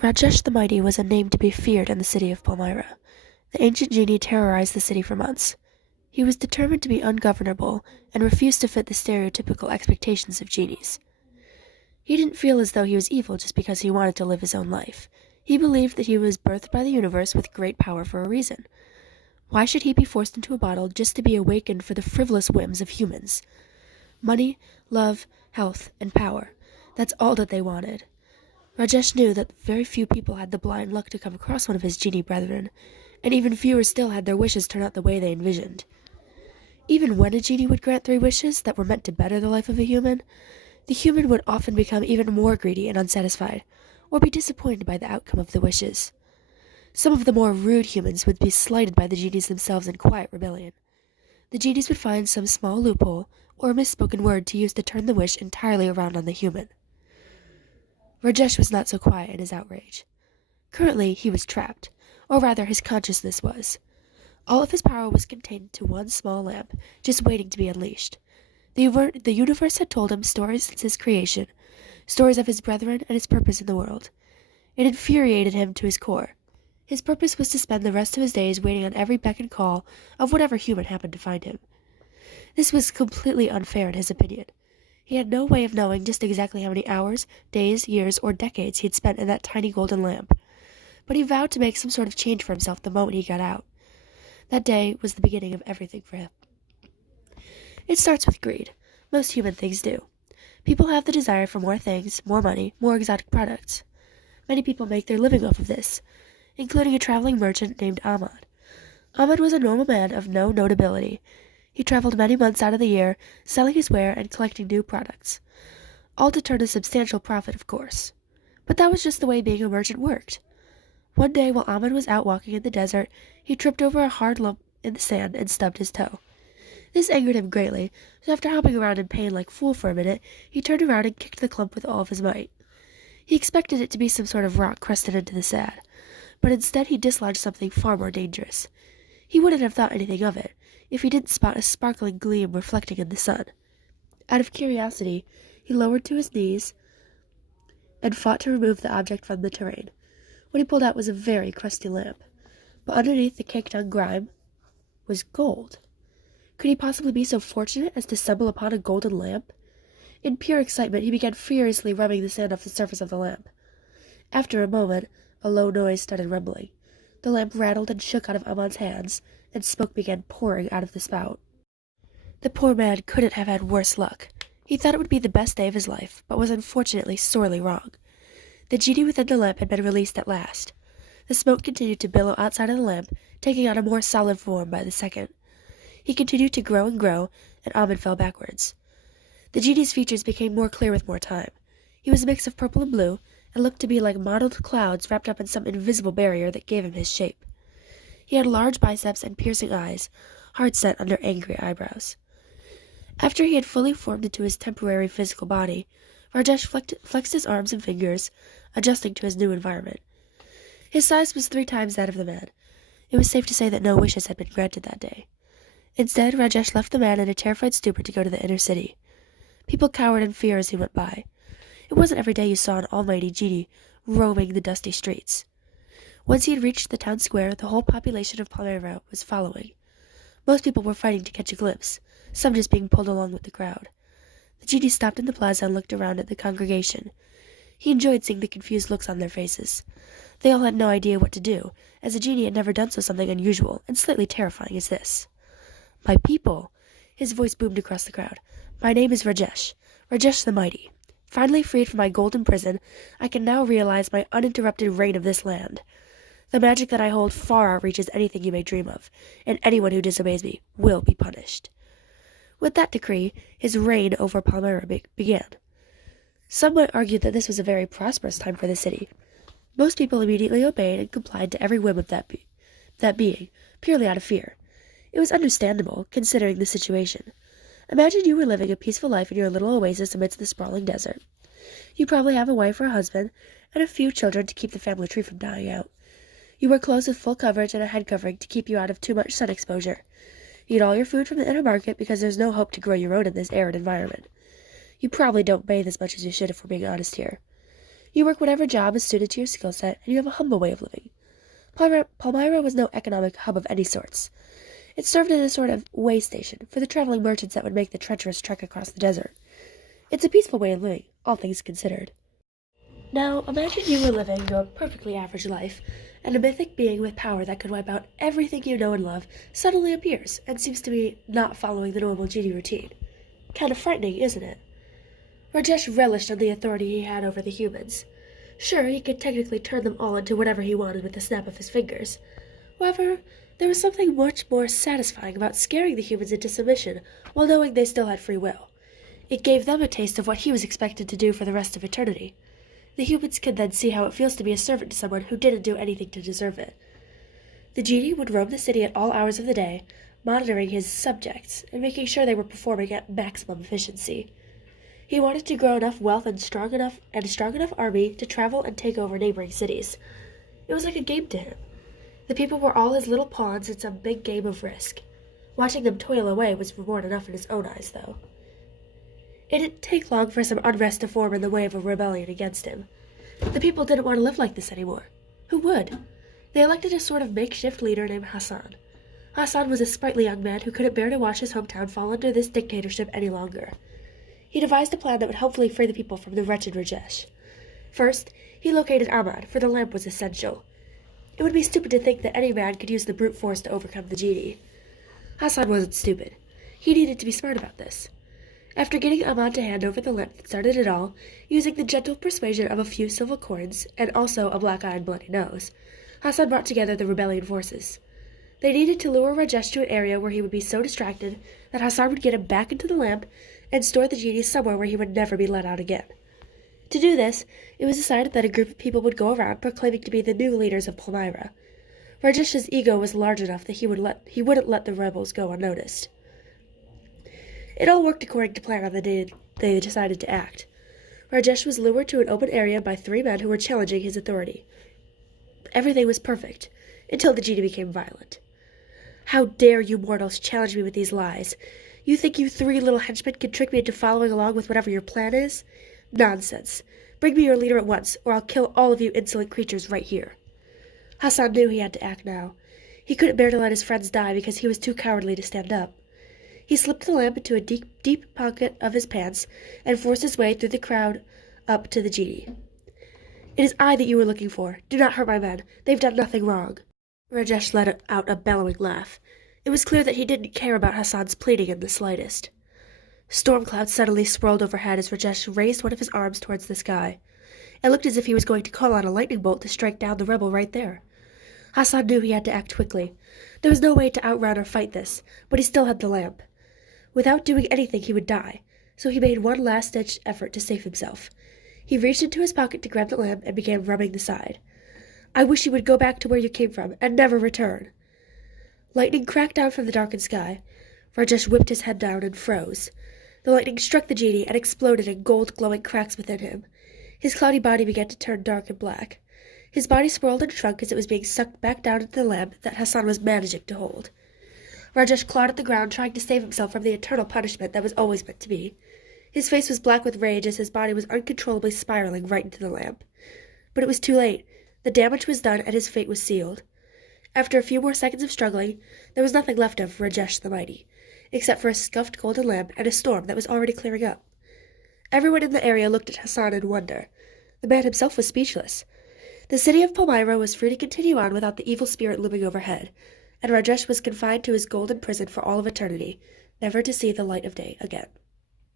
Rajesh the Mighty was a name to be feared in the city of Palmyra. The ancient genie terrorized the city for months. He was determined to be ungovernable and refused to fit the stereotypical expectations of genies. He didn't feel as though he was evil just because he wanted to live his own life. He believed that he was birthed by the universe with great power for a reason. Why should he be forced into a bottle just to be awakened for the frivolous whims of humans? Money, love, health, and power. That's all that they wanted. Rajesh knew that very few people had the blind luck to come across one of his genie brethren, and even fewer still had their wishes turn out the way they envisioned. Even when a genie would grant 3 wishes that were meant to better the life of a human, the human would often become even more greedy and unsatisfied, or be disappointed by the outcome of the wishes. Some of the more rude humans would be slighted by the genies themselves in quiet rebellion. The genies would find some small loophole or a misspoken word to use to turn the wish entirely around on the human. Rajesh was not so quiet in his outrage. Currently, he was trapped, or rather his consciousness was. All of his power was contained to one small lamp, just waiting to be unleashed. The universe had told him stories since his creation, stories of his brethren and his purpose in the world. It infuriated him to his core. His purpose was to spend the rest of his days waiting on every beck and call of whatever human happened to find him. This was completely unfair in his opinion. He had no way of knowing just exactly how many hours, days, years, or decades he had spent in that tiny golden lamp. But he vowed to make some sort of change for himself the moment he got out. That day was the beginning of everything for him. It starts with greed. Most human things do. People have the desire for more things, more money, more exotic products. Many people make their living off of this, including a traveling merchant named Ahmad. Ahmad was a normal man of no notability. He traveled many months out of the year, selling his ware and collecting new products. All to turn a substantial profit, of course. But that was just the way being a merchant worked. One day, while Ahmad was out walking in the desert, he tripped over a hard lump in the sand and stubbed his toe. This angered him greatly, so after hopping around in pain like a fool for a minute, he turned around and kicked the clump with all of his might. He expected it to be some sort of rock crusted into the sand, but instead he dislodged something far more dangerous. He wouldn't have thought anything of it if he didn't spot a sparkling gleam reflecting in the sun. Out of curiosity, he lowered to his knees and fought to remove the object from the terrain. What he pulled out was a very crusty lamp, but underneath the caked-on grime was gold. Could he possibly be so fortunate as to stumble upon a golden lamp? In pure excitement, he began furiously rubbing the sand off the surface of the lamp. After a moment, a low noise started rumbling. The lamp rattled and shook out of Ahmad's hands, and smoke began pouring out of the spout. The poor man couldn't have had worse luck. He thought it would be the best day of his life, but was unfortunately sorely wrong. The genie within the lamp had been released at last. The smoke continued to billow outside of the lamp, taking on a more solid form by the second. He continued to grow, and Ahmad fell backwards. The genie's features became more clear with more time. He was a mix of purple and blue, and looked to be like mottled clouds wrapped up in some invisible barrier that gave him his shape. He had large biceps and piercing eyes, hard set under angry eyebrows. After he had fully formed into his temporary physical body, Rajesh flexed his arms and fingers, adjusting to his new environment. His size was 3 times that of the man. It was safe to say that no wishes had been granted that day. Instead, Rajesh left the man in a terrified stupor to go to the inner city. People cowered in fear as he went by. It wasn't every day you saw an almighty genie roaming the dusty streets. Once he had reached the town square, the whole population of Palmyra was following. Most people were fighting to catch a glimpse, some just being pulled along with the crowd. The genie stopped in the plaza and looked around at the congregation. He enjoyed seeing the confused looks on their faces. They all had no idea what to do, as the genie had never done something unusual and slightly terrifying as this. "My people," his voice boomed across the crowd. "My name is Rajesh, Rajesh the Mighty. Finally freed from my golden prison, I can now realize my uninterrupted reign of this land. The magic that I hold far outreaches anything you may dream of, and anyone who disobeys me will be punished." With that decree, his reign over Palmyra began. Some might argue that this was a very prosperous time for the city. Most people immediately obeyed and complied to every whim of that being, purely out of fear. It was understandable, considering the situation. Imagine you were living a peaceful life in your little oasis amidst the sprawling desert. You probably have a wife or a husband, and a few children to keep the family tree from dying out. You wear clothes with full coverage and a head covering to keep you out of too much sun exposure. You eat all your food from the inner market because there's no hope to grow your own in this arid environment. You probably don't bathe as much as you should if we're being honest here. You work whatever job is suited to your skill set, and you have a humble way of living. Palmyra was no economic hub of any sorts. It served as a sort of way station for the traveling merchants that would make the treacherous trek across the desert. It's a peaceful way of living, all things considered. Now, imagine you were living your perfectly average life, and a mythic being with power that could wipe out everything you know and love suddenly appears and seems to be not following the normal genie routine. Kind of frightening, isn't it? Rajesh relished in the authority he had over the humans. Sure, he could technically turn them all into whatever he wanted with the snap of his fingers. However, there was something much more satisfying about scaring the humans into submission while knowing they still had free will. It gave them a taste of what he was expected to do for the rest of eternity. The humans could then see how it feels to be a servant to someone who didn't do anything to deserve it. The genie would roam the city at all hours of the day, monitoring his subjects and making sure they were performing at maximum efficiency. He wanted to grow enough wealth and a strong enough army to travel and take over neighboring cities. It was like a game to him. The people were all his little pawns in some big game of risk. Watching them toil away was reward enough in his own eyes, though. It didn't take long for some unrest to form in the way of a rebellion against him. The people didn't want to live like this anymore. Who would? They elected a sort of makeshift leader named Hassan. Hassan was a sprightly young man who couldn't bear to watch his hometown fall under this dictatorship any longer. He devised a plan that would hopefully free the people from the wretched Rajesh. First, he located Ahmad, for the lamp was essential. It would be stupid to think that any man could use the brute force to overcome the genie. Hassan wasn't stupid. He needed to be smart about this. After getting Ahmad to hand over the lamp that started it all, using the gentle persuasion of a few silver coins, and also a black eye and bloody nose, Hassan brought together the rebellion forces. They needed to lure Rajesh to an area where he would be so distracted that Hassan would get him back into the lamp and store the genie somewhere where he would never be let out again. To do this, it was decided that a group of people would go around proclaiming to be the new leaders of Palmyra. Rajesh's ego was large enough that he wouldn't let the rebels go unnoticed. It all worked according to plan on the day they decided to act. Rajesh was lured to an open area by 3 men who were challenging his authority. Everything was perfect, until the genie became violent. "How dare you mortals challenge me with these lies? You think you 3 little henchmen can trick me into following along with whatever your plan is? Nonsense. Bring me your leader at once, or I'll kill all of you insolent creatures right here." Hassan knew he had to act now. He couldn't bear to let his friends die because he was too cowardly to stand up. He slipped the lamp into a deep pocket of his pants and forced his way through the crowd up to the genie. "It is I that you were looking for. Do not hurt my men. They've done nothing wrong." Rajesh let out a bellowing laugh. It was clear that he didn't care about Hassan's pleading in the slightest. Storm clouds suddenly swirled overhead as Rajesh raised one of his arms towards the sky. It looked as if he was going to call on a lightning bolt to strike down the rebel right there. Hassan knew he had to act quickly. There was no way to outrun or fight this, but he still had the lamp. Without doing anything, he would die, so he made one last-ditch effort to save himself. He reached into his pocket to grab the lamp and began rubbing the side. "I wish you would go back to where you came from and never return." Lightning cracked down from the darkened sky. Rajesh whipped his head down and froze. The lightning struck the genie and exploded in gold-glowing cracks within him. His cloudy body began to turn dark and black. His body swirled and shrunk as it was being sucked back down into the lamp that Hassan was managing to hold. Rajesh clawed at the ground, trying to save himself from the eternal punishment that was always meant to be. His face was black with rage as his body was uncontrollably spiraling right into the lamp. But it was too late. The damage was done and his fate was sealed. After a few more seconds of struggling, there was nothing left of Rajesh the Mighty, except for a scuffed golden lamp and a storm that was already clearing up. Everyone in the area looked at Hassan in wonder. The man himself was speechless. The city of Palmyra was free to continue on without the evil spirit looming overhead, and Rajesh was confined to his golden prison for all of eternity, never to see the light of day again.